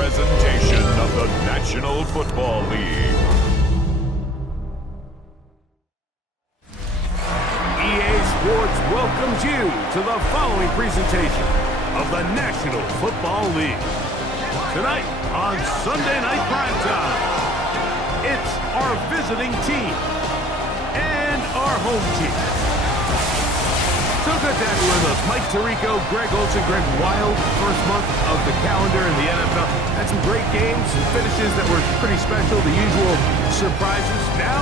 presentation of the National Football League. EA Sports welcomes you to the following presentation of the National Football League. Tonight on Sunday Night Primetime, it's our visiting team and our home team. So good to have you with us. Mike Tirico, Greg Olson, Greg Wild, first month of the calendar in the NFL. Had some great games and finishes that were pretty special, the usual surprises. Now,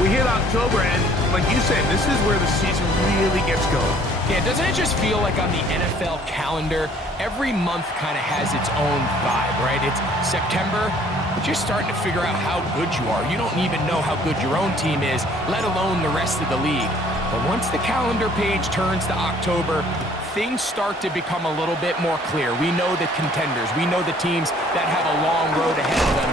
we hit October, and like you said, this is where the season really gets going. Yeah, doesn't it just feel like on the NFL calendar, every month kind of has its own vibe, right? It's September, but you're starting to figure out how good you are. You don't even know how good your own team is, let alone the rest of the league. But once the calendar page turns to October, things start to become a little bit more clear. We know the contenders. We know the teams that have a long road ahead of them.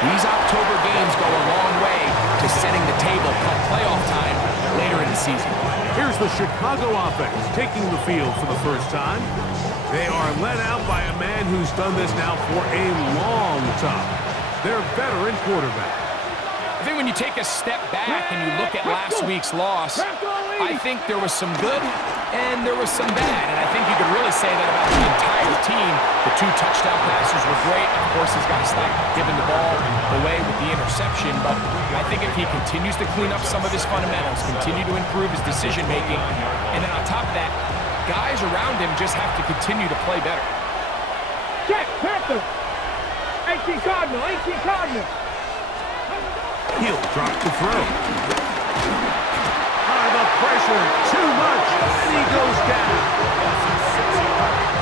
These October games go a long way to setting the table come playoff time later in the season. Here's the Chicago offense taking the field for the first time. They are led out by a man who's done this now for a long time. Their veteran quarterback. I think when you take a step back and you look at last week's loss, I think there was some good and there was some bad. And I think you could really say that about the entire team. The 2 touchdown passes were great. Of course, he's got to stop giving the ball away with the interception. But I think if he continues to clean up some of his fundamentals, continue to improve his decision-making, and then on top of that, guys around him just have to continue to play better. Check, Panther! 18 Cardinal, 18 Cardinal! He'll drop the throw. The pressure, too much, and he goes down.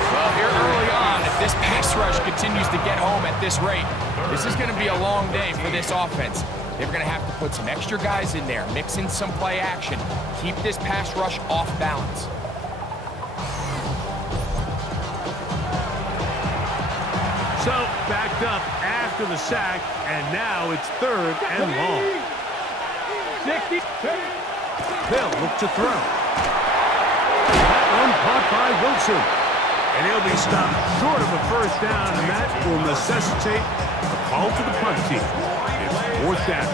Well, here early on, if this pass rush continues to get home at this rate, this is going to be a long day for this offense. They're going to have to put some extra guys in there, mix in some play action, keep this pass rush off balance. So, backed up after the sack, and now it's 3rd and long. 60, 30. They'll look to throw. That one caught by Wilson. And he'll be stopped short of a first down, and that will necessitate a call to the punt team. It's 4th down.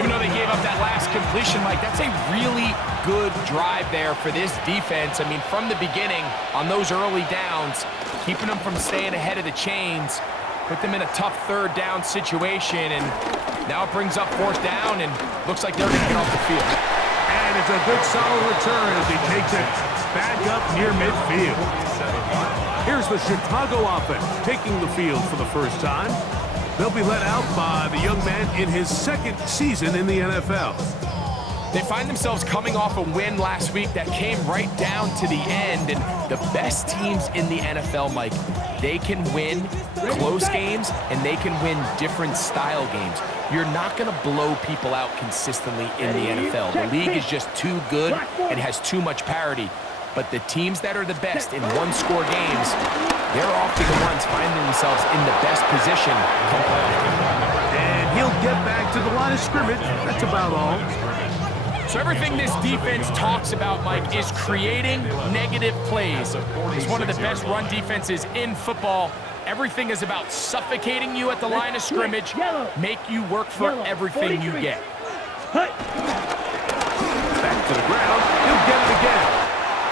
Even though they gave up that last completion, Mike, that's a really good drive there for this defense. I mean, from the beginning, on those early downs, keeping them from staying ahead of the chains, put them in a tough 3rd down situation, and now it brings up 4th down, and looks like they're going to get off the field. And it's a good solid return as he takes it back up near midfield. Here's the Chicago offense taking the field for the first time. They'll be let out by the young man in his 2nd season in the NFL. They find themselves coming off a win last week that came right down to the end, and the best teams in the NFL, Mike, they can win close games and they can win different style games. You're not going to blow people out consistently in the NFL. The league is just too good and has too much parity. But the teams that are the best in one-score games, they're often the ones finding themselves in the best position come playoff time. And he'll get back to the line of scrimmage. That's about all. So everything this defense talks about, Mike, is creating negative plays. It's one of the best run defenses in football. Everything is about suffocating you at the line of scrimmage, make you work for everything you get. Back to the ground. He'll get it again.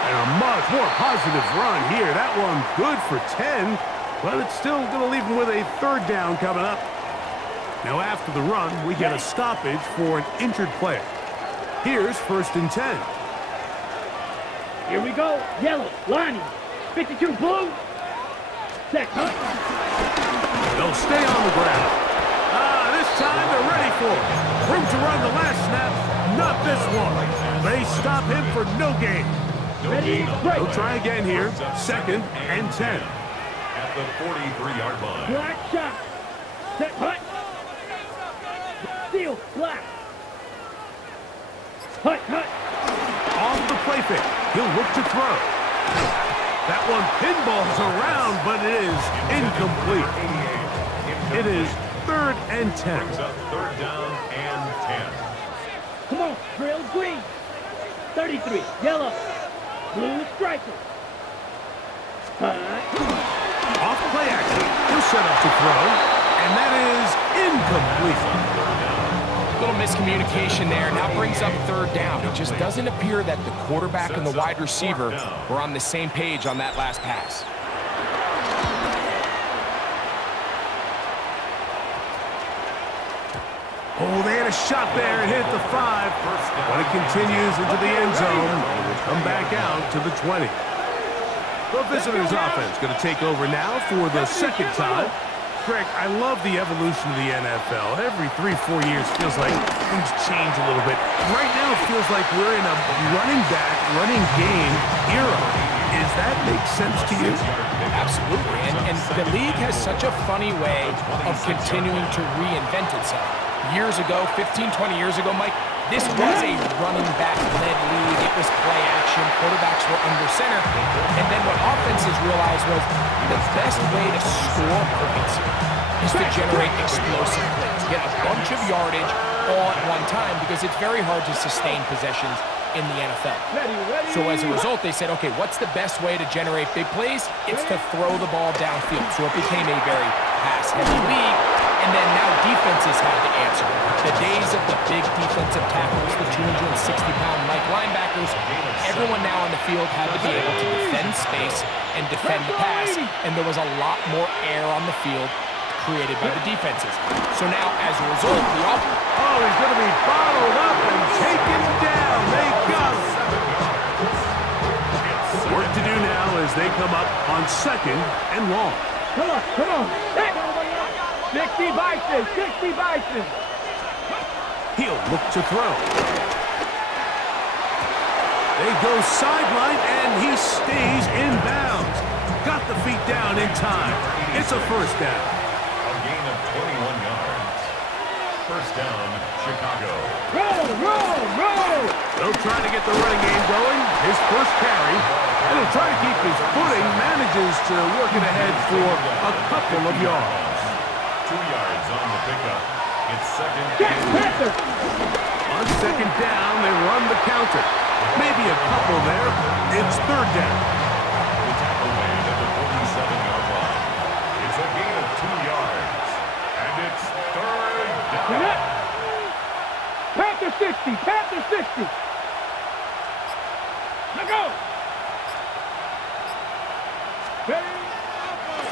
And a much more positive run here. That one good for 10, but it's still going to leave him with a 3rd down coming up. Now after the run, we get a stoppage for an injured player. Here's 1st and 10. Here we go. Yellow, lining. 52 blue. Set. They'll stay on the ground. This time they're ready for it. Room to run the last snap. Not this one. They stop him for no gain. Ready, break. They'll try again here. 2nd and 10. At the 43-yard line. Black shot. Set, hut. Steal, black. Hut, hut. Off the play fake. He'll look to throw. That one pinballs around, but it is incomplete. It is 3rd and 10. Brings up 3rd down and 10. Come on, drill green. 33, yellow. Blue striker. Off play action. set up to throw, and that is incomplete. Little miscommunication there. Now brings up third down. It just doesn't appear that the quarterback and the wide receiver were on the same page on that last pass. Oh, they had a shot there and hit the 5. But it continues into the end zone. It will come back out to the 20. The visitors' offense going to take over now for the second time. Greg, I love the evolution of the NFL. Every 3-4 years feels like things change a little bit. Right now it feels like we're in a running back, running game era. Does that make sense to you? Absolutely. And the league has such a funny way of continuing to reinvent itself. Years ago, 15, 20 years ago, Mike, this was a running back-led league. It was play action. Quarterbacks were under center. And then what offenses realized was the best way to score points is to generate explosive plays. Get a bunch of yardage all at one time because it's very hard to sustain possessions in the NFL. So as a result, they said, okay, what's the best way to generate big plays? It's to throw the ball downfield. So it became a very pass-heavy league. And then now defenses had to answer. The days of the big defensive tackles, the 260-pound Mike linebackers, everyone now on the field had to be able to defend space and defend the pass, and there was a lot more air on the field created by the defenses. So now, as a result, the offense... Oh, he's going to be bottled up and taken down. They got him. Work to do now as they come up on second and long. Come on, come on. 60 Bison, 60 Bison. He'll look to throw. They go sideline, and he stays in bounds. Got the feet down in time. It's a first down. A gain of 21 yards. First down, Chicago. Roll! They'll try to get the running game going. His first carry. And he'll try to keep his footing. Manages to work it ahead for a couple of yards. 2 yards on the pickup. It's second Jack and... Panther. On second down, they run the counter. Maybe a couple there. It's third down. The tackle made at the 47-yard line. It's a gain of 2 yards. And it's third down. Panther 60, Panther 60. Let's go.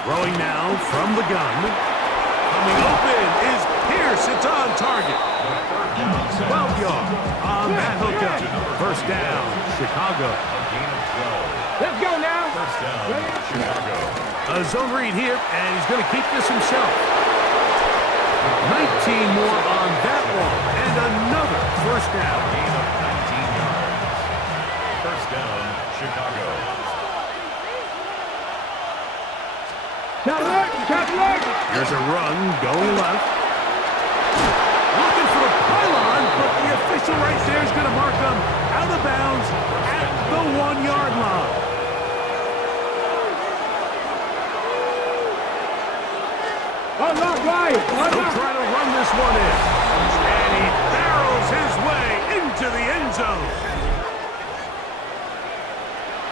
Throwing now from the gun. Coming open is Pierce. It's on target. 12 yards on that hookup. First down, Chicago. A gain of 12. Let's go now. First down, Chicago. A zone read here, and he's going to keep this himself. 19 more on that one, and another first down. Gain of 19 yards. First down, Chicago. Shot alert. Here's a run going left. Looking for the pylon, but the official right there is going to mark them out of bounds at the 1-yard line. He'll try to run this one in. And he barrels his way into the end zone.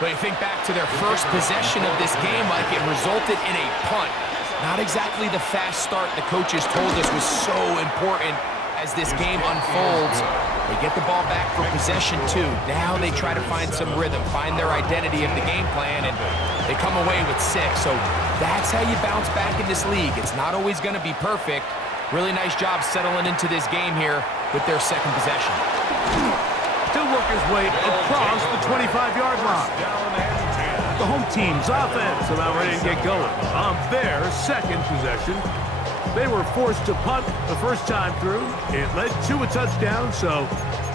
But you think back to their first possession of this game, like it resulted in a punt. Not exactly the fast start the coaches told us was so important as this game unfolds. They get the ball back for possession too. Now they try to find some rhythm, find their identity of the game plan, and they come away with 6. So that's how you bounce back in this league. It's not always going to be perfect. Really nice job settling into this game here with their second possession. He'll work his way across the 25-yard line. The home team's offense about ready to get going on their second possession. They were forced to punt the first time through. It led to a touchdown, so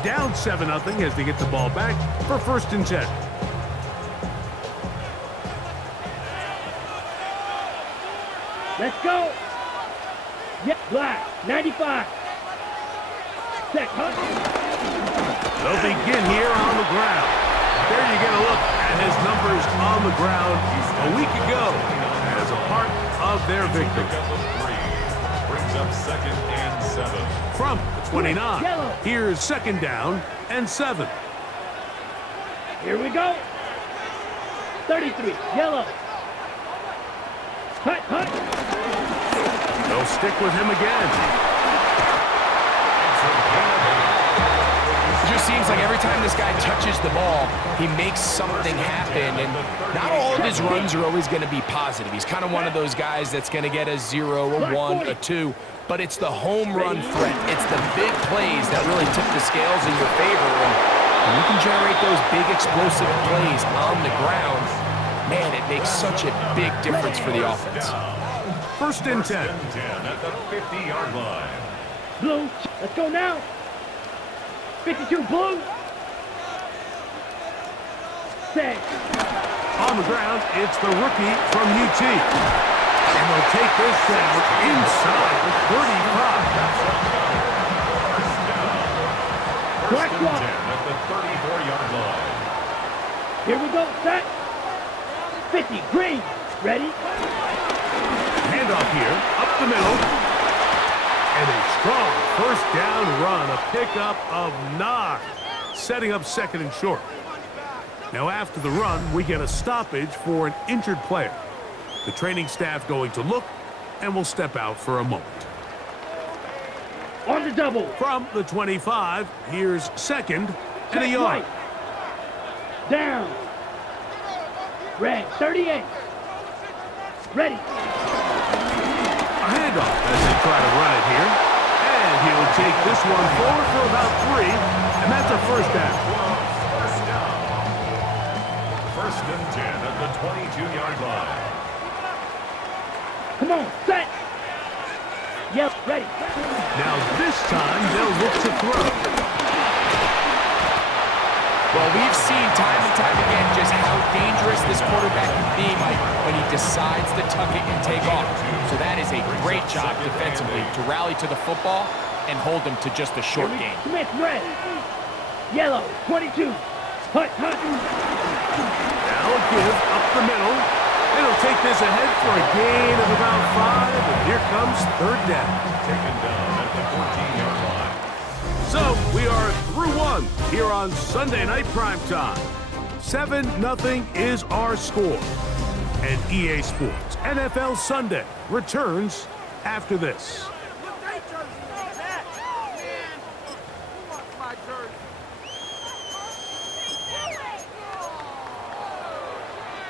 down 7-0 as they get the ball back for first and 10. Let's go. Yep, black, 95. Set, huh? They'll begin here on the ground. There you get a look at his numbers on the ground a week ago as a part of their victory. Brings up second and 7. From the 29, here's second down and 7. Here we go. 33, yellow. Hut. stick with him again. It just seems like every time this guy touches the ball, he makes something happen, and not all of his runs are always going to be positive. He's kind of one of those guys that's going to get a 0, a 1, a 2, but it's the home run threat. It's the big plays that really tip the scales in your favor, and when you can generate those big explosive plays on the ground, man, it makes such a big difference for the offense. First and 10. At the 50-yard line. Blue, let's go now. 52 blue. Set. On the ground, it's the rookie from UT. And they'll take this down inside the 35. Black one. At the 34-yard line. Here we go, set. 50, green. Ready? Handoff here, up the middle. And a strong first down run, a pickup of 9, setting up second and short. Now after the run, we get a stoppage for an injured player. The training staff going to look, and will step out for a moment. On the double. From the 25, here's second and a yard. Right. Down. Red, 38. Ready. A handoff as they try to run it here. And he'll take this one forward for about 3, and that's a first down. First down. First and 10 at the 22-yard line. Come on, set. Yep, ready. Now this time they'll look to throw. Well, we've seen time and time again just how dangerous this quarterback can be, Mike, when he decides to tuck it and take off. So that is a great job defensively to rally to the football and hold him to just a short game. Smith, red. Yellow, 22. Hut, hut. Now a give up the middle. It'll take this ahead for a gain of about 5, and here comes third down. Taken down at the 14-yard line. So we are through 1 here on Sunday Night Primetime. 7-0 is our score. And EA Sports NFL Sunday returns after this.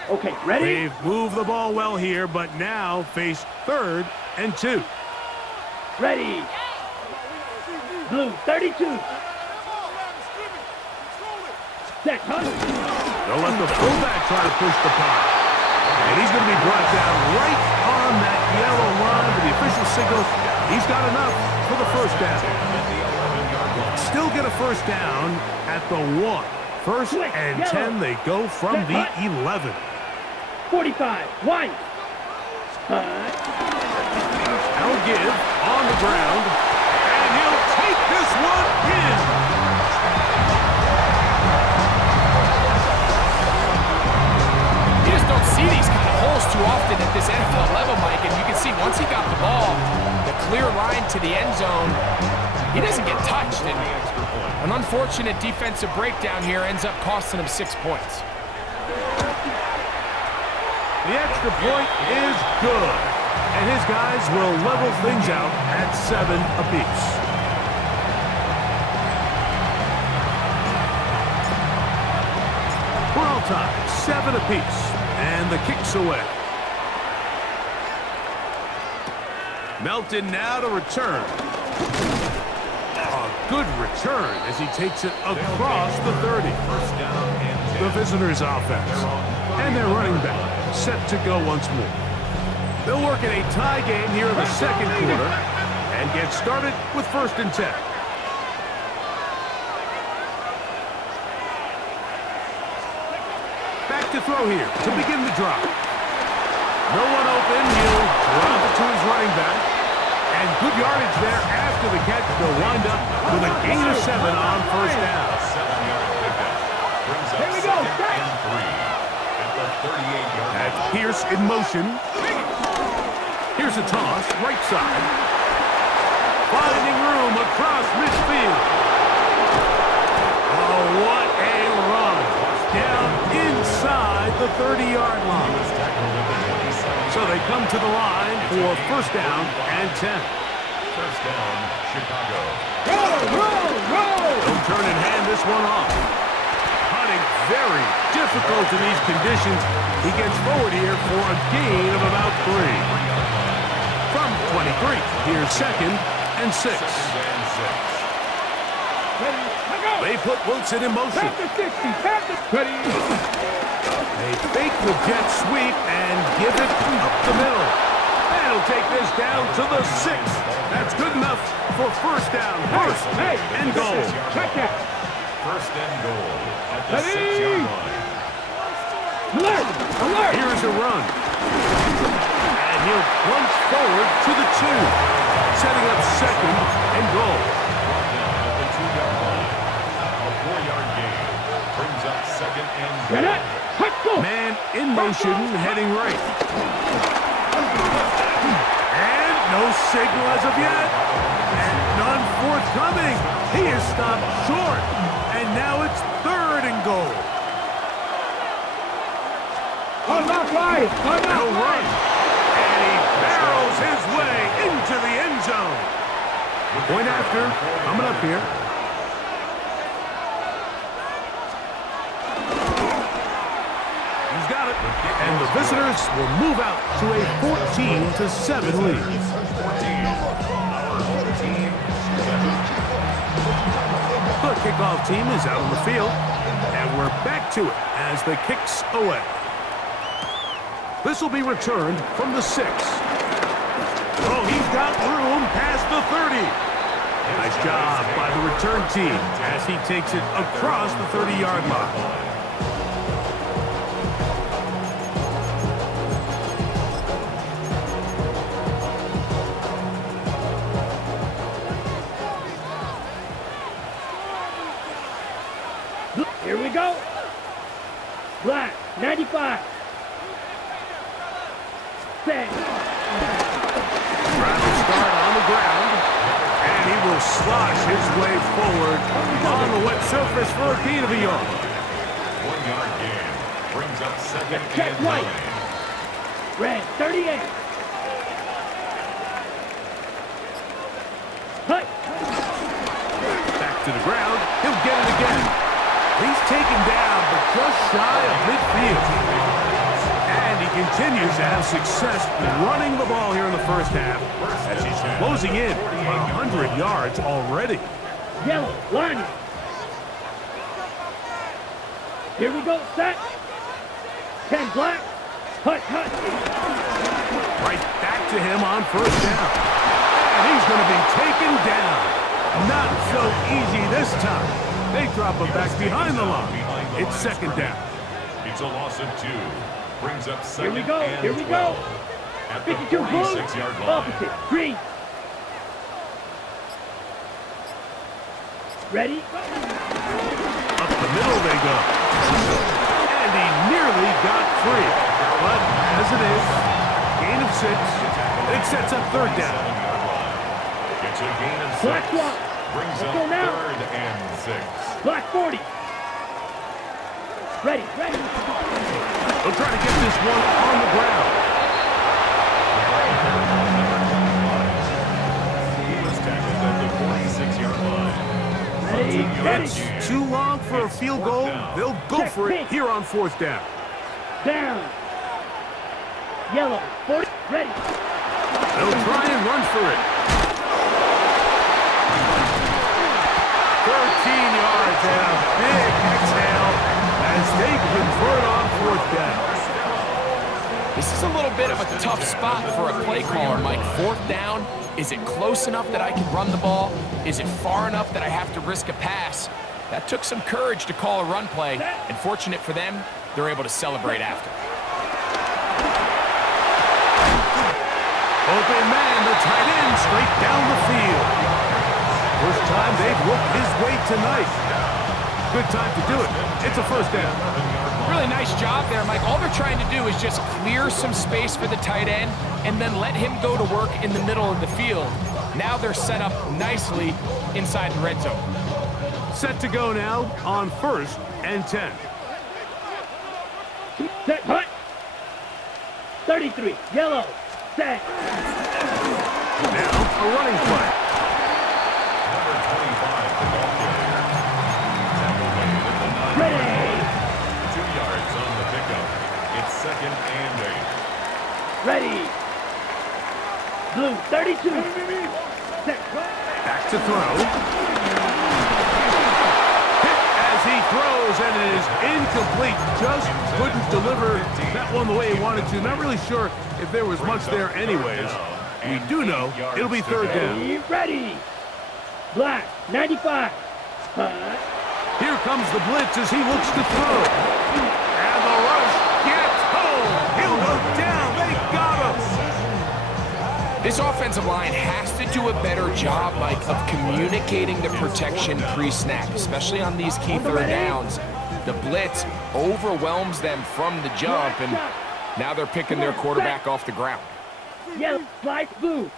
Okay, ready? They've moved the ball well here, but now face 3rd and 2. Ready. Blue, 32. Set, hut. They'll let the fullback try to push the pile. And he's going to be brought down right on that yellow line. But the official signal, he's got enough for the first down. Still get a first down at the 1. First and 10, they go from the 11. 45, white. I'll give on the ground, and he'll take this one in. You just don't see these kind of holes too often at this NFL level, Mike, and you can see once he got the ball, the clear line to the end zone, he doesn't get touched, and an unfortunate defensive breakdown here ends up costing him 6 points. The extra point is good, and his guys will level things out at 7 apiece. We're all tied, 7 apiece, and the kick's away. Melton now to return. A good return as he takes it across the 30. The visitors' offense, and their running back set to go once more. They'll work in a tie game here in the second quarter and get started with first and 10. Back to throw here to begin the drive. No one open. He'll drop it to his running back. And good yardage there after the catch. They'll wind up with a gain of 7 on first down. Here we go, That's Pierce in motion. Here's a toss, right side. Finding room across midfield. Oh, what a run. Down inside the 30-yard line. So So they come to the line for first down and 10. First down, Chicago. They'll turn and hand this one off. Hunting very difficult in these conditions. He gets forward here for a gain of about 3. From 23, here's second and 6. They put Wilson in motion. They fake the jet sweep and give it up the middle. And he'll take this down to the 6. That's good enough for first down. First and goal. First and goal at the 6-yard line. Alert! Here's a run. And he'll plunge forward to the 2. Setting up second and goal. At the 2-yard line. A 4-yard gain brings up second and goal. Man in motion, heading right. And no signal as of yet. And none forthcoming. He is stopped short. And now it's third and goal. He'll run. And he barrels his way into the end zone. Point after, coming up here. He's got it. And the visitors will move out to a 14-7 lead. The kickoff team is out on the field. And we're back to it as the kicks away. This will be returned from the 6. Oh, he's got room past the 30. Nice job by the return team as he takes it across the 30-yard line. Here we go. Black, 95. Set. Brown will start on the ground, and he will slosh his way forward on the wet surface for a gain of a yard. 1-yard gain brings up second Check and right. 9. Red, 38. Hut. Back to the ground. He'll get it again. He's taken down, but just shy of midfield. And he continues to have success running the ball here in the first half as he's closing in on 100 yards already. Yellow, line. Here we go, set. 10 black. Hut. Right back to him on first down. And he's going to be taken down. Not so easy this time. They drop him back behind the line. It's second down. It's a loss of 2. Brings up second Here we go, and here we 12. go. At the 52 blue, 46-yard line. opposite, green. Ready? Up the middle they go. And he nearly got free. But as it is, gain of 6. It sets up third down. It's a gain of 6. Black swap. Brings Let's up go now. third and 6. Black 40. Ready. They'll try to get this one on the ground. He was tackled at the 46-yard line. Ready. It's too long for a field goal. They'll go for it here on fourth down. Down. Yellow, 40. Ready. They'll try and run for it. 13 yards and a big exhale as they convert on fourth down. This is a little bit of a tough spot for a play caller, Mike. Fourth down, is it close enough that I can run the ball? Is it far enough that I have to risk a pass? That took some courage to call a run play, and fortunate for them, they're able to celebrate after. Open man, the tight end, straight down the field. First time they've looked his way tonight. Good time to do it. It's a first down. Really nice job there, Mike. All they're trying to do is just clear some space for the tight end and then let him go to work in the middle of the field. Now they're set up nicely inside the red zone. Set to go now on first and 10. Set, hut. 33, yellow, set. Now a running play. Number 25, the ball carrier. Tackle made at the 9. Ready. 2 yards on the pickup. It's 2nd and 8. Ready. Blue, 32. Set. Back to throw. Hit as he throws, and it is incomplete. Just couldn't deliver that one the way he wanted to. Not really sure if there was much there anyways. We do know it'll be 3rd down. Ready. Black, 95. Here comes the blitz as he looks to throw. And the rush gets home. He'll go down. They got him. This offensive line has to do a better job, Mike, of communicating the protection pre-snap, especially on these key 3rd downs. The blitz overwhelms them from the jump, and now they're picking their quarterback off the ground. Yellow, slide, blue.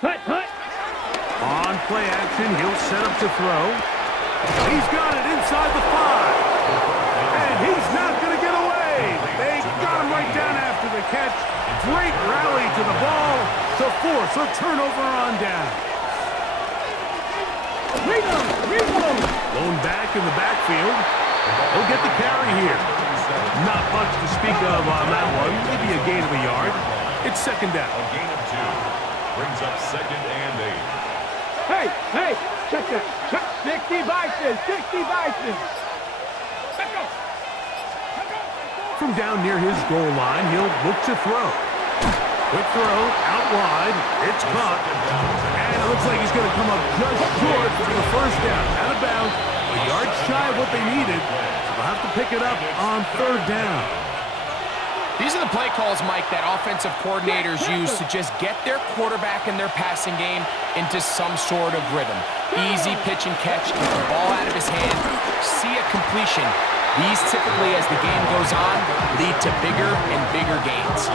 Hut, hut. On play action, he'll set up to throw. He's got it inside the 5. And he's not going to get away. They got him right down after the catch. Great rally to the ball to force a turnover on down. Reload. Lone back in the backfield. He'll get the carry here. Not much to speak of on that one. Maybe a gain of a yard. It's 2nd down. A gain of 2. Brings up 2nd and 8. Hey, check that. Check 60 vices, 60 vices. From down near his goal line, he'll look to throw. Quick throw, out wide. It's caught. And it looks like he's going to come up just short for the 1st down. Out of bounds, a yard shy of what they needed. So they'll have to pick it up on 3rd down. These are the play calls, Mike, that offensive coordinators use to just get their quarterback and their passing game into some sort of rhythm. Easy pitch and catch, get the ball out of his hand, see a completion. These typically, as the game goes on, lead to bigger and bigger gains.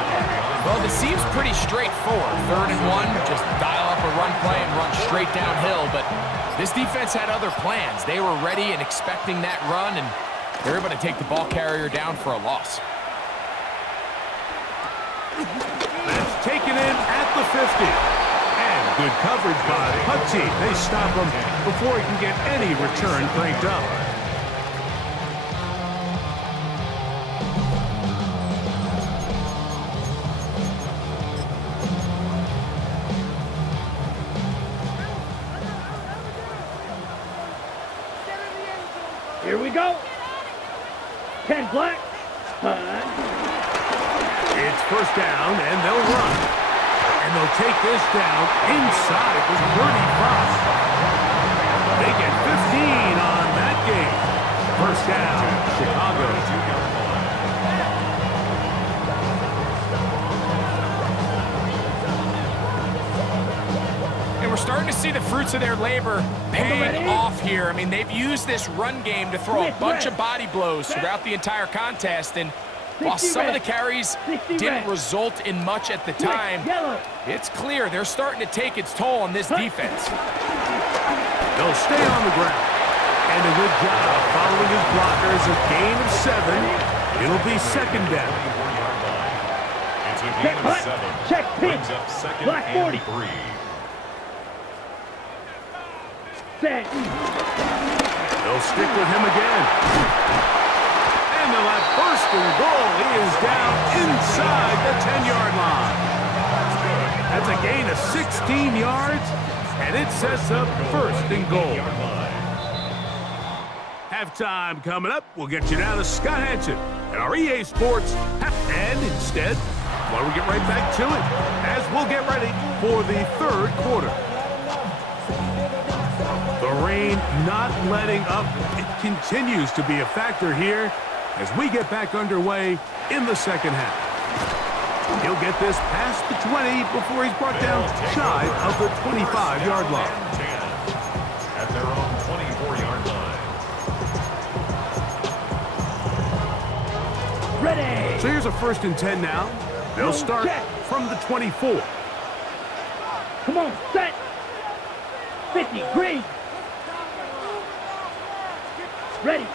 Well, this seems pretty straightforward. 3rd and 1, just dial up a run play and run straight downhill. But this defense had other plans. They were ready and expecting that run, and they're able to take the ball carrier down for a loss. That's taken in at the 50. And good coverage by Hutchie. They stop him before he can get any return cranked up. Here we go. 10 black. It's 1st down, and they'll run. And they'll take this down inside the 35. They get 15 on that game. 1st down, Chicago. And we're starting to see the fruits of their labor paying off here. I mean, they've used this run game to throw a bunch of body blows throughout the entire contest, and while some of the carries didn't result in much at the time, it's clear they're starting to take its toll on this defense. They'll stay on the ground. And a good job following his blockers. A gain of 7. It'll be 2nd down. It's a gain of 7. Check pitch. Brings up 2nd Black 40. and 3. Set. They'll stick with him again. And they'll have 1st and goal. He is down inside the 10-yard line. That's a gain of 16 yards, and it sets up 1st and goal. Halftime coming up. We'll get you down to Scott Hansen at our EA Sports. And instead, why don't we get right back to it as we'll get ready for the 3rd quarter. The rain not letting up. It continues to be a factor here as we get back underway in the 2nd half. He'll get this past the 20 before he's brought down shy of the 25-yard line. At their own 24-yard line. Ready. So here's a 1st and 10 now. They'll start from the 24. Come on, set. 50, green. Ready.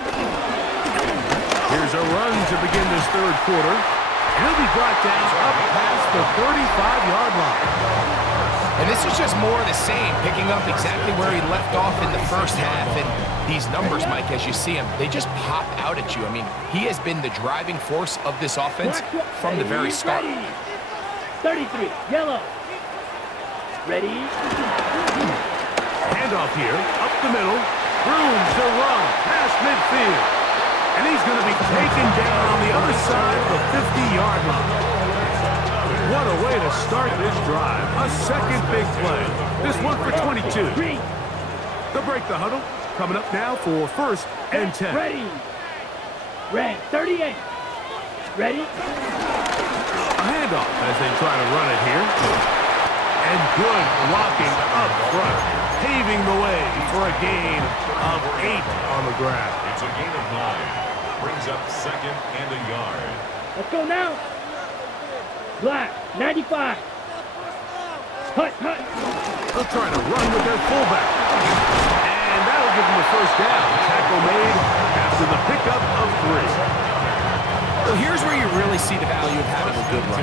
Here's a run to begin this 3rd quarter. He'll be brought down up past the 35-yard line. And this is just more of the same, picking up exactly where he left off in the first half. And these numbers, Mike, as you see him, they just pop out at you. I mean, he has been the driving force of this offense from the very start. 33, yellow. Ready? Handoff here, up the middle. Room to run past midfield. And he's going to be taken down on the other side of the 50-yard line. What a way to start this drive. A second big play. This one for 22. They'll break the huddle. Coming up now for 1st and 10. Ready. Red, 38. Ready? A handoff as they try to run it here. And good blocking up front. Paving the way for a gain of 8 on the ground. It's a gain of 9. Brings up 2nd and a yard. Let's go now. Black, 95. Hut. They'll try to run with their fullback. And that'll give them a first down. Tackle made after the pickup of 3. Well, here's where you really see the value of having a good run.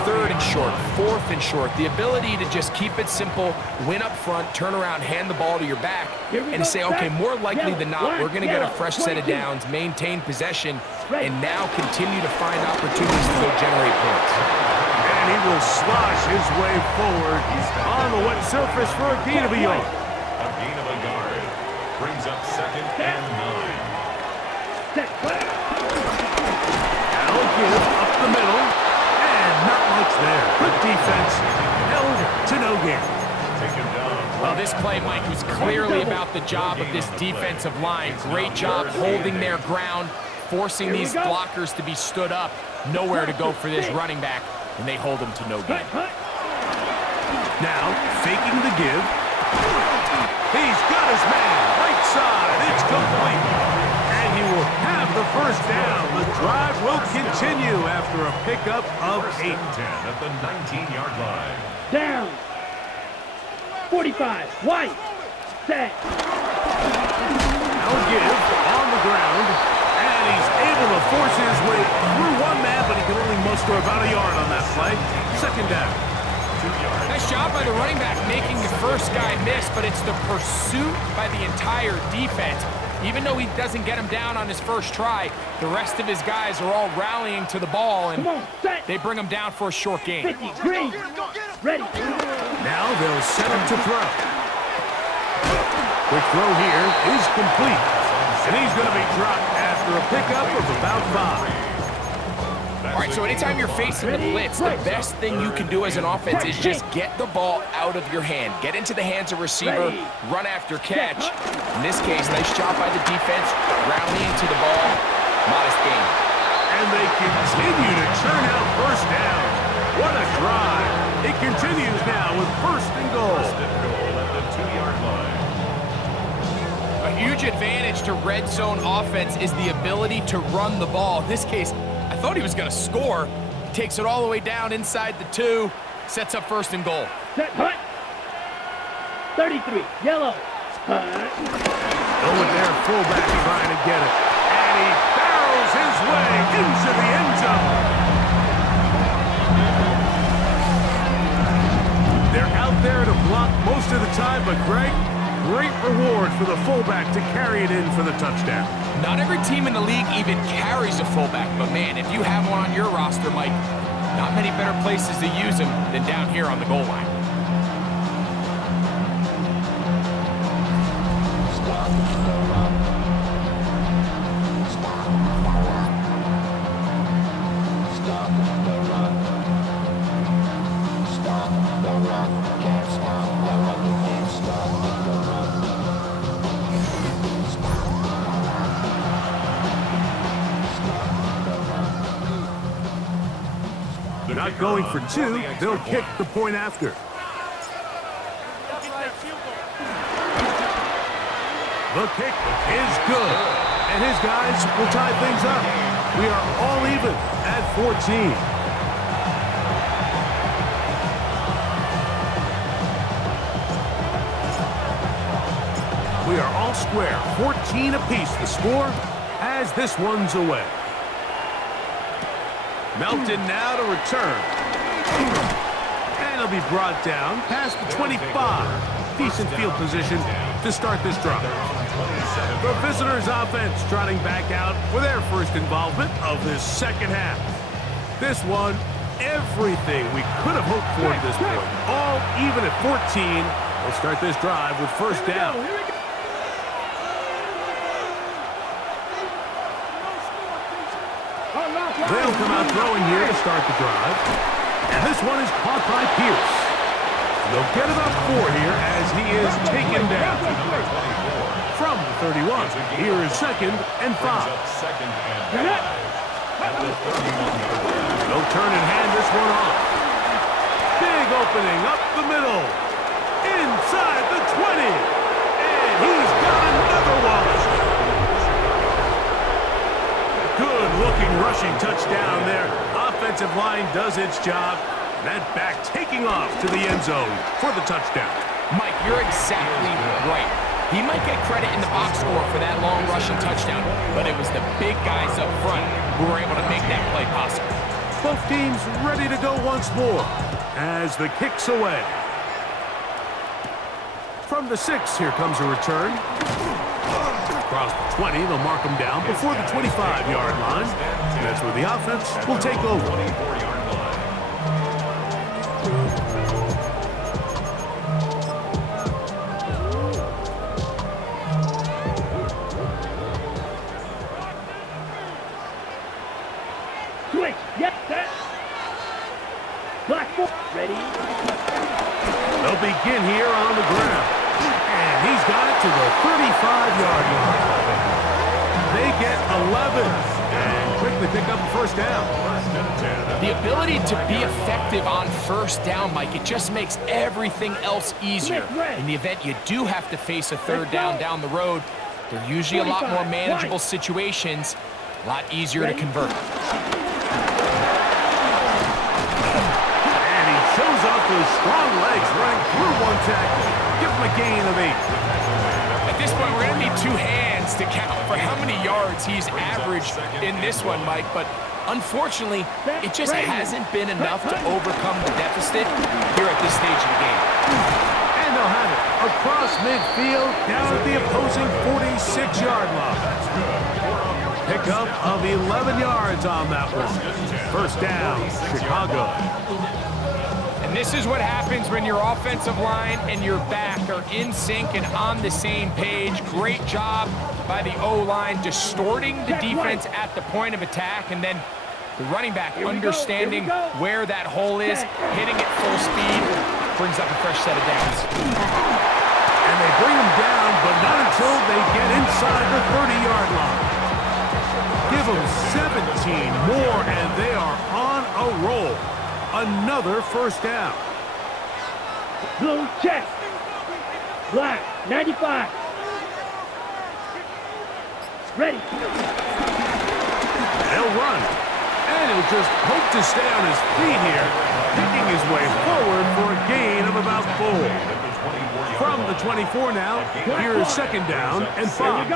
3rd and short, 4th and short. The ability to just keep it simple, win up front, turn around, hand the ball to your back, and say, okay, more likely than not, we're going to get a fresh set of downs, maintain possession, and now continue to find opportunities to go generate points. And he will slosh his way forward on the wet surface for a gain of a yard. A gain of a yard. Brings up 2nd and 9. Now give up the middle. And not much there. Good defense. Held to no gain. Taken down. Well, this play, Mike, was clearly about the job of this defensive line. Great job holding their ground, forcing these blockers to be stood up. Nowhere to go for this running back, and they hold him to no gain. Now, faking the give. He's got his man. Right side. It's complete. And he will have the first down. The drive will continue after a pickup of 8. 10 at the 19-yard line. Down. 45, white. Set. Now give on the ground. And he's able to force his way through one man, but he can only muster about a yard on that play. 2nd down. 2 yards. Nice job by the running back making the first guy miss, but it's the pursuit by the entire defense. Even though he doesn't get him down on his first try, the rest of his guys are all rallying to the ball, and they bring him down for a short gain. 50, green. Ready. Now they'll set him to throw. Quick throw here is complete. And he's going to be dropped after a pickup of about 5. All right, so anytime you're facing the blitz, the best thing you can do as an offense is just get the ball out of your hand. Get into the hands of receiver, run after catch. In this case, nice job by the defense, rallying to the ball. Modest gain. And they continue to churn out first down. What a drive. It continues now with 1st and goal. First and goal at the 2-yard line. A huge advantage to red zone offense is the ability to run the ball. In this case, I thought he was going to score. He takes it all the way down inside the 2, sets up 1st and goal. Set, hut. 33, yellow. Hut. Going there, fullback trying to get it. And he barrels his way into the end zone. They're out there to block most of the time, but Greg, great reward for the fullback to carry it in for the touchdown. Not every team in the league even carries a fullback, but man, if you have one on your roster, Mike, not many better places to use him than down here on the goal line. Not going for 2, they'll kick the point after. The kick is good, and his guys will tie things up. We are all even at 14. We are all square, 14 apiece the score as this one's away. Melton now to return. And he'll be brought down past the 25. Decent field position to start this drive. The visitors' offense trotting back out for their first involvement of this second half. This one, everything we could have hoped for at this point. All even at 14. We'll start this drive with first down. They'll come out throwing here to start the drive. And this one is caught by Pierce. They'll get about 4 here as he is taken down. From the 31, here is second and 5. They'll turn and hand this one off. Big opening up the middle. Inside the 20. And he's got another one. Good-looking rushing touchdown there. Offensive line does its job. And that back taking off to the end zone for the touchdown. Mike, you're exactly right. He might get credit in the box score for that long rushing touchdown, but it was the big guys up front who were able to make that play possible. Both teams ready to go once more as the kick's away. From the 6, here comes a return. Across the 20, they'll mark them down before the 25-yard line. And that's where the offense will take over. Switch. Yep, set. Black foot. Ready. They'll begin here on the ground. And he's got it to the 35-yard line. They get 11 and quickly pick up the first down. The ability to be effective on first down, Mike, it just makes everything else easier. In the event you do have to face a third down the road, they're usually a lot more manageable situations, a lot easier to convert. And he shows off those strong legs running through one tackle. Give him a gain of 8. At this point, we're going to need 2 hands to count for how many yards he's averaged in this one, Mike. But unfortunately, it just hasn't been enough to overcome the deficit here at this stage of the game. And they'll have it across midfield down at the opposing 46-yard line. Pickup of 11 yards on that one. First down, Chicago. And this is what happens when your offensive line and your back are in sync and on the same page. Great job by the O-line distorting the defense at the point of attack, and then the running back understanding where that hole is, hitting it full speed, brings up a fresh set of downs. And they bring him down, but not until they get inside the 30-yard line. Give them 17 more, and they are on a roll. Another first down. Blue check. Black 95. Ready. They'll run. And he'll just hope to stay on his feet here, picking his way forward for a gain of about 4. From the 24 now, here is second down and 5.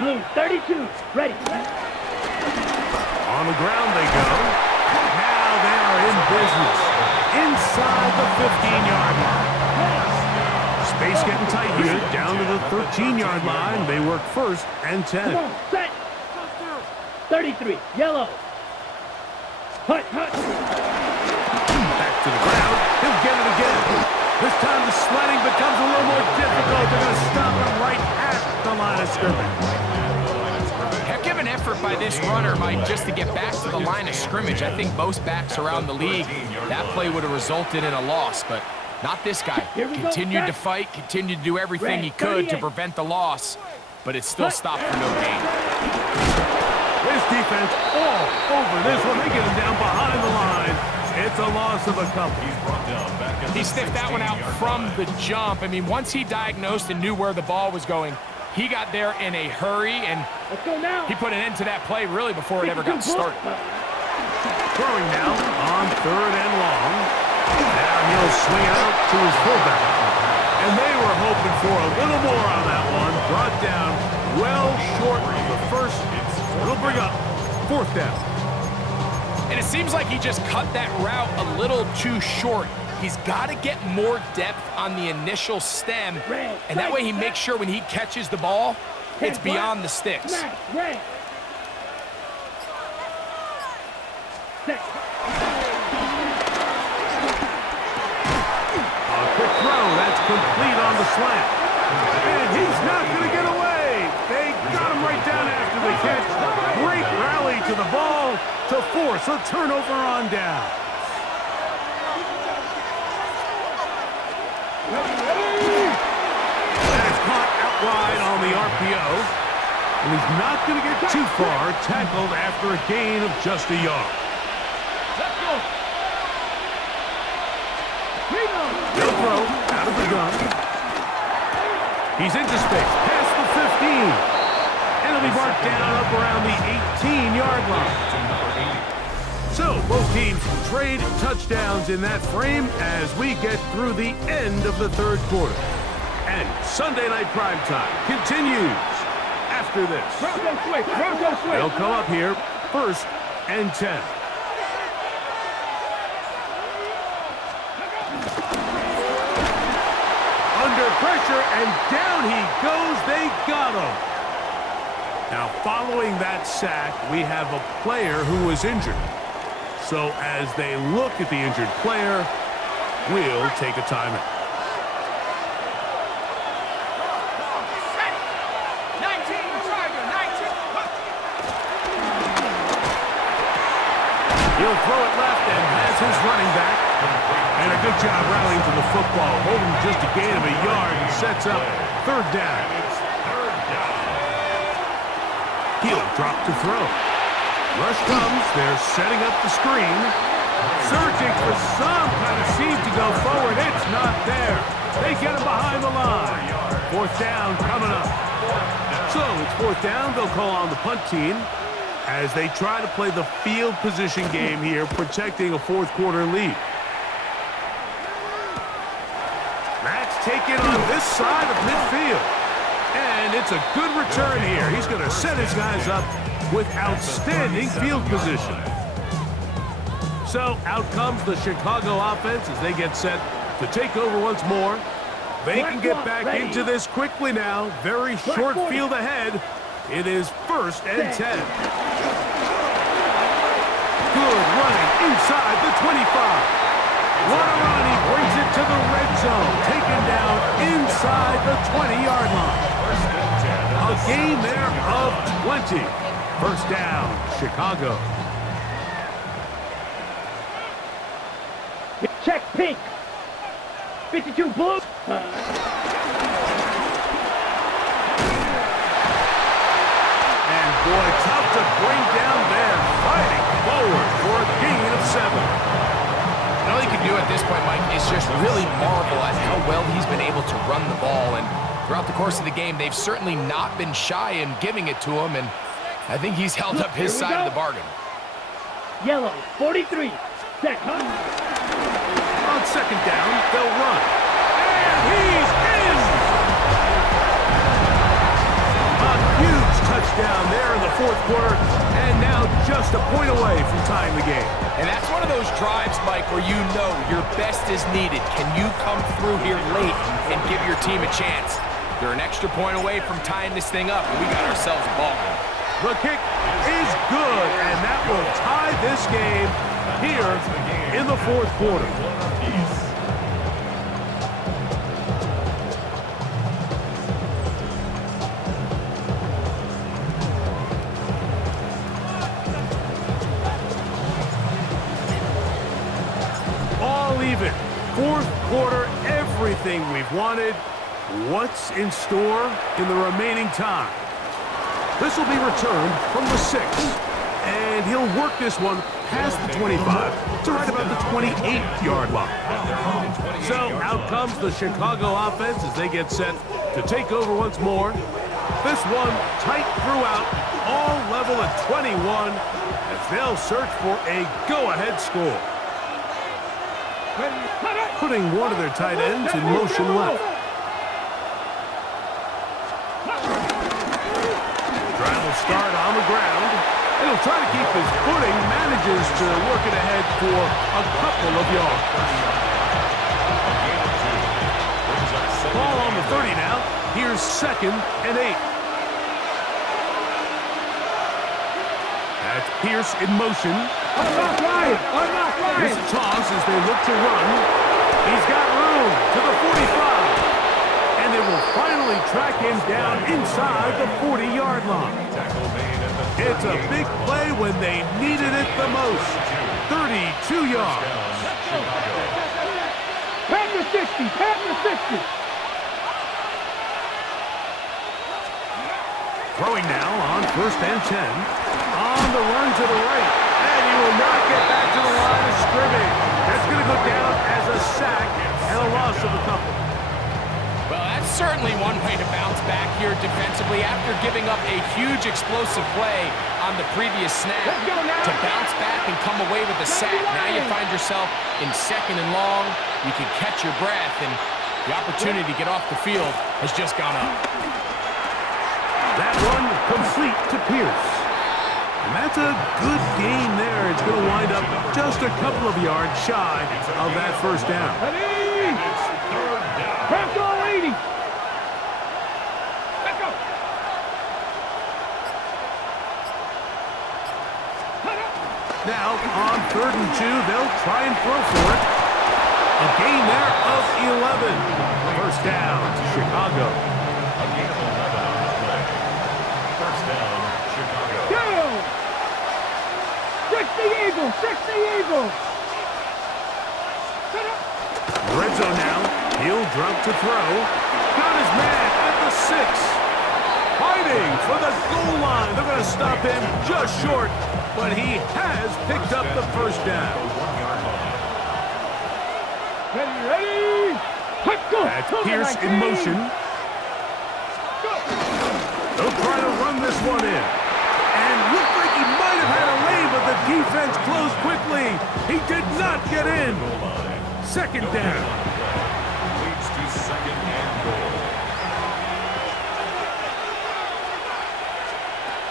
Blue 32. Ready. On the ground they go. Now they are in business. Inside the 15-yard line. Space getting tight here. Down to the 13-yard line. They work first and 10. Come on, set. 33. Yellow. Hut, hut. Back to the ground. He'll get it again. This time the sledding becomes a little more difficult. They're going to stop him right at the line of scrimmage. Heck of an effort by this runner, Mike, just to get back to the line of scrimmage. I think most backs around the league, that play would have resulted in a loss, but not this guy. Continued to fight, continued to do everything he could to prevent the loss, but it still stopped for no gain. This defense all over this one. They get him down behind the line. It's a loss of a couple. He sniffed that one out from the jump. I mean, once he diagnosed and knew where the ball was going, he got there in a hurry, and he put an end to that play really before it ever got started. Throwing now on 3rd and long. Now he'll swing out to his fullback. And they were hoping for a little more on that one. Brought down well short of the first. It'll bring up 4th down. And it seems like he just cut that route a little too short. He's got to get more depth on the initial stem, and that way he makes sure when he catches the ball, it's beyond the sticks. A quick throw, that's complete on the slant. And he's not going to get away. They got him right down after the catch. Great rally to the ball to force a turnover on down. That's caught out wide on the RPO. And he's not going to get too far, tackled after a gain of just a yard. They'll throw out of the gun. He's into space, past the 15. And he'll be marked down up around the 18-yard line. So, both teams trade touchdowns in that frame as we get through the end of the third quarter. And Sunday Night Primetime continues after this. They'll come up here, 1st and 10. Under pressure, and down he goes. They got him. Now, following that sack, we have a player who was injured. So as they look at the injured player, we'll take a timeout. He'll throw it left and has his running back. And a good job rallying to the football. Holding just a gain of a yard and sets up 3rd down. He'll drop to throw. Rush comes. They're setting up the screen. Searching for some kind of seam to go forward. It's not there. They get him behind the line. 4th down coming up. So it's 4th down. They'll call on the punt team as they try to play the field position game here, protecting a 4th quarter lead. Matt's taken on this side of midfield. And it's a good return here. He's going to set his guys up with outstanding field position. So out comes the Chicago offense as they get set to take over once more. They can get back into this quickly now. Very short field ahead. It is 1st and 10. Good running inside the 25. What a run. He brings it to the red zone. Taken down inside the 20-yard line. A gain there of 20. 1st down, Chicago. Check pink. 52 blue. And boy, tough to bring down there. Fighting forward for a gain of 7. And all you can do at this point, Mike, is just really marvel at how well he's been able to run the ball. And throughout the course of the game, they've certainly not been shy in giving it to him. And I think he's held up his side of the bargain. Yellow, 43. Set. On 2nd down, they'll run. And he's in! A huge touchdown there in the 4th quarter, and now just a point away from tying the game. And that's one of those drives, Mike, where you know your best is needed. Can you come through here late and give your team a chance? They're an extra point away from tying this thing up, and we got ourselves a ball game. The kick is good, and that will tie this game here in the 4th quarter. All even. 4th quarter, everything we've wanted. What's in store in the remaining time? This will be returned from the 6. And he'll work this one past the 25 to right about the 28-yard line. So out comes the Chicago offense as they get set to take over once more. This one tight throughout, all level at 21 as they'll search for a go-ahead score. Putting one of their tight ends in motion left. Drive will start on the ground. And he'll try to keep his footing, manages to work it ahead for a couple of yards. Ball on the 30 now. Here's 2nd and 8. That's Pierce in motion. Unlock Ryan! Unlock Ryan! Here's a toss as they look to run. He's got room to the 45. And they will finally track him down inside the 40-yard line. It's a big play when they needed it the most. 32 yards. Pat the 60! Pat the 60! Throwing now on 1st and 10. On the run to the right. And he will not get back to the line of scrimmage. That's going to go down as a sack and a loss of a couple. Well, that's certainly one way to bounce back here defensively after giving up a huge explosive play on the previous snap. To bounce back and come away with a sack. Now you find yourself in 2nd and long. You can catch your breath, and the opportunity to get off the field has just gone up. That one complete to Pierce. And that's a good gain there. It's going to wind up just a couple of yards shy of that 1st down. Pass all 80! Let's go! Now, on 3rd and 2, they'll try and throw for it. A gain there of 11. 1st down, Chicago. A gain of 11 on the play. 1st down, Chicago. Go! 60 Eagles! 60 Eagles! Red zone now. He'll drop to throw. Got his man at the 6. Fighting for the goal line. They're going to stop him just short, but he has picked up the 1st down. Ready? Let's go! That's Pierce in motion. They'll try to run this one in. And looked like he might have had a lane, but the defense closed quickly. He did not get in. 2nd down. Leads to 2nd and goal.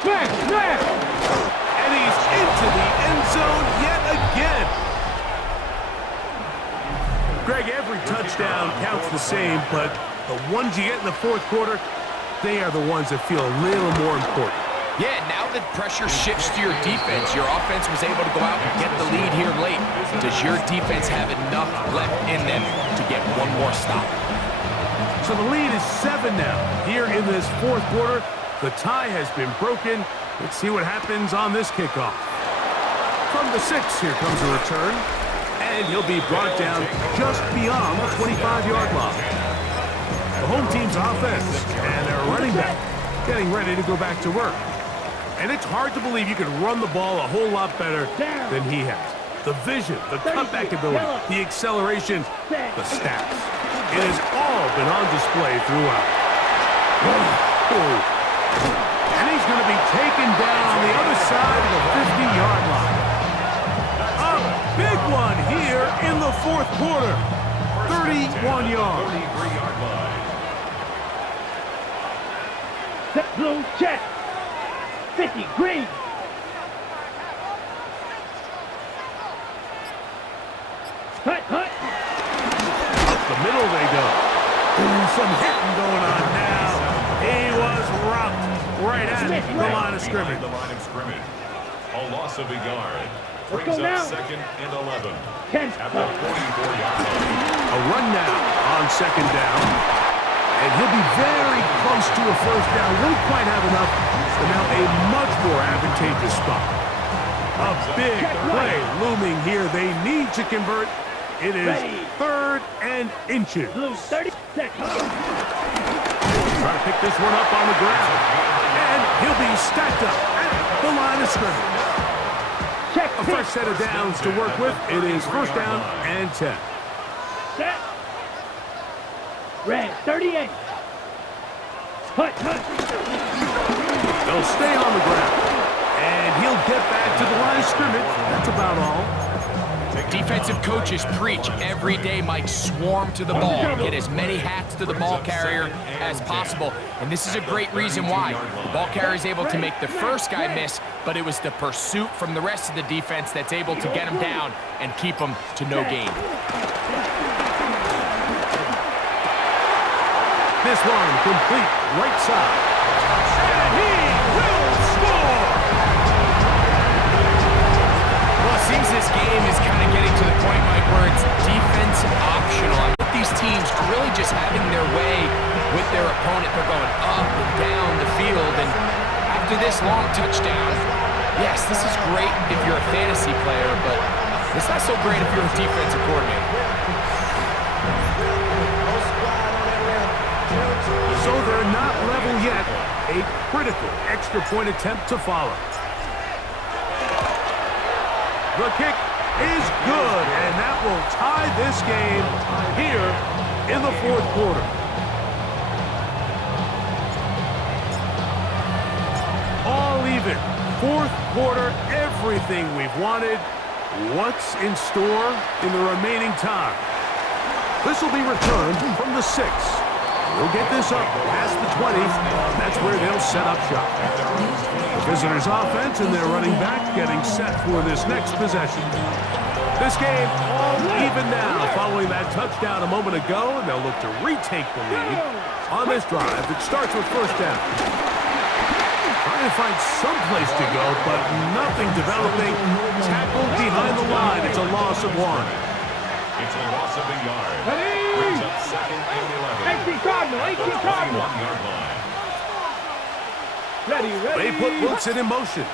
Smash! And he's into the end zone yet again. Greg, every touchdown counts the same, but the ones you get in the 4th quarter, they are the ones that feel a little more important. Yeah, now that pressure shifts to your defense, your offense was able to go out and get the lead here late. Does your defense have enough left in them to get one more stop? So the lead is 7 now. Here in this 4th quarter, the tie has been broken. Let's see what happens on this kickoff. From the 6, here comes a return. And he'll be brought down just beyond the 25-yard line. The home team's offense and their running back getting ready to go back to work. And it's hard to believe you can run the ball a whole lot better than he has. The vision, the cutback ability, the acceleration, the stats. It has all been on display throughout. And he's going to be taken down on the other side of the 50-yard line. A big one here in the 4th quarter. 31 yards. 33-yard line. Set blue check! 50 green! Hut! Up the middle they go. Ooh, some hitting going on now. He was rocked right at the line of scrimmage. The line of scrimmage. A loss of a yard. Let's Brings go now. up 2nd and 11. 10. At the 44-yard line. A run now on 2nd down. And he'll be very close to a 1st down. Won't quite have enough, but now a much more advantageous spot. A big play looming here. They need to convert. It is 3rd and inches. Blue 30 sec. Try to pick this one up on the ground. And he'll be stacked up at the line of scrimmage. Check. A fresh set of downs to work with. It is 1st down and 10. Set. Red 38. Hut. They'll stay on the ground. And he'll get back to the line of scrimmage. That's about all. Defensive coaches preach every day, Mike, swarm to the ball. Get as many hats to the ball carrier as possible. And this is a great reason why. The ball carrier is able to make the first guy miss, but it was the pursuit from the rest of the defense that's able to get him down and keep him to no gain. This one complete right side. And he will score! Well, it seems this game is kind of getting to the point, Mike, where it's defense optional. I mean, these teams are really just having their way with their opponent. They're going up and down the field, and after this long touchdown, yes, this is great if you're a fantasy player, but it's not so great if you're a defensive coordinator. So they're not level yet. A critical extra point attempt to follow. The kick is good, and that will tie this game here in the fourth quarter. All even. Fourth quarter, everything we've wanted. What's in store in the remaining time? This will be returned from the 6. They'll get this up past the 20. That's where they'll set up shop. The visitors' offense and their running back getting set for this next possession. This game all even now following that touchdown a moment ago, and they'll look to retake the lead on this drive that starts with first down. Trying to find some place to go, but nothing developing. Tackled behind the line. It's a loss of 1. It's a loss of a yard. Brings up second and 11. 18 Cardinal, 18 Cardinal. 1-yard line. Ready. They put Wilson in motion.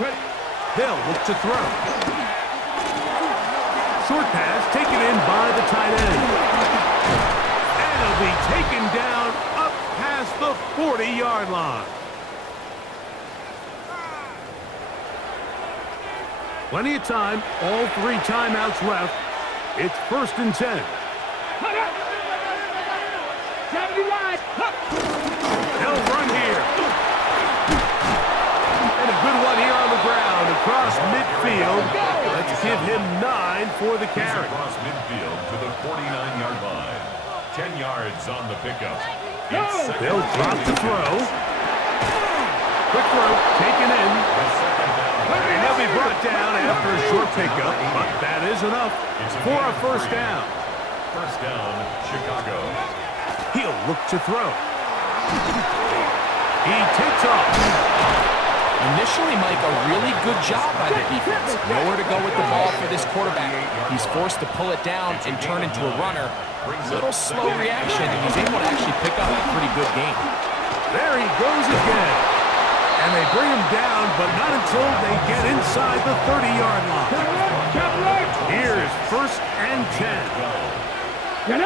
Ready. They'll look to throw. Short pass taken in by the tight end. And it'll be taken down up past the 40-yard line. Plenty of time, all 3 timeouts left. It's 1st and 10. 70 wide. They'll run here. And a good one here on the ground across midfield. Let's give him 9 for the carry. Across midfield to the 49-yard line. 10 yards on the pickup. They'll drop the throw. Quick throw, taken in. And he'll be brought down after a short pickup, but that is enough for a first down. First down, Chicago. He'll look to throw. He takes off. Initially, Mike, a really good job by the defense. Nowhere to go with the ball for this quarterback. He's forced to pull it down and turn into a runner. Little slow reaction, and he's able to actually pick up a pretty good game. There he goes again. And they bring him down, but not until they get inside the 30-yard line. Here's 1st and 10.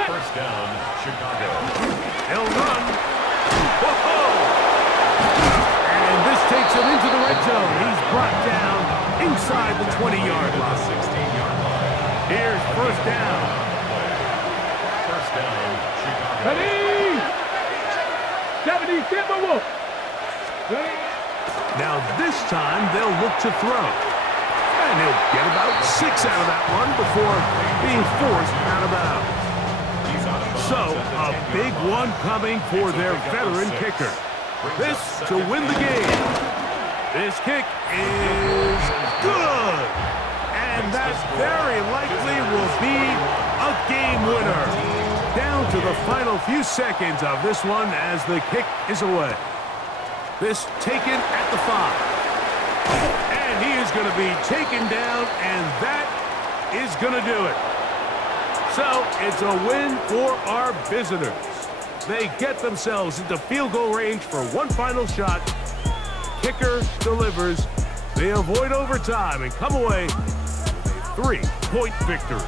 First down, Chicago. They'll run. Whoa! And this takes him into the red zone. He's brought down inside the 20-yard line. 16-yard line. Here's first down. First down, Chicago. Ready. 70 Timberwolves. Ready. Now this time they'll look to throw. And he'll get about 6 out of that one before being forced out of bounds. So a big one coming for their veteran kicker. This to win the game. This kick is good. And that very likely will be a game winner. Down to the final few seconds of this one as the kick is away. This taken at the 5. And he is going to be taken down, and that is going to do it. So it's a win for our visitors. They get themselves into field goal range for one final shot. Kicker delivers. They avoid overtime and come away with a 3-point victory.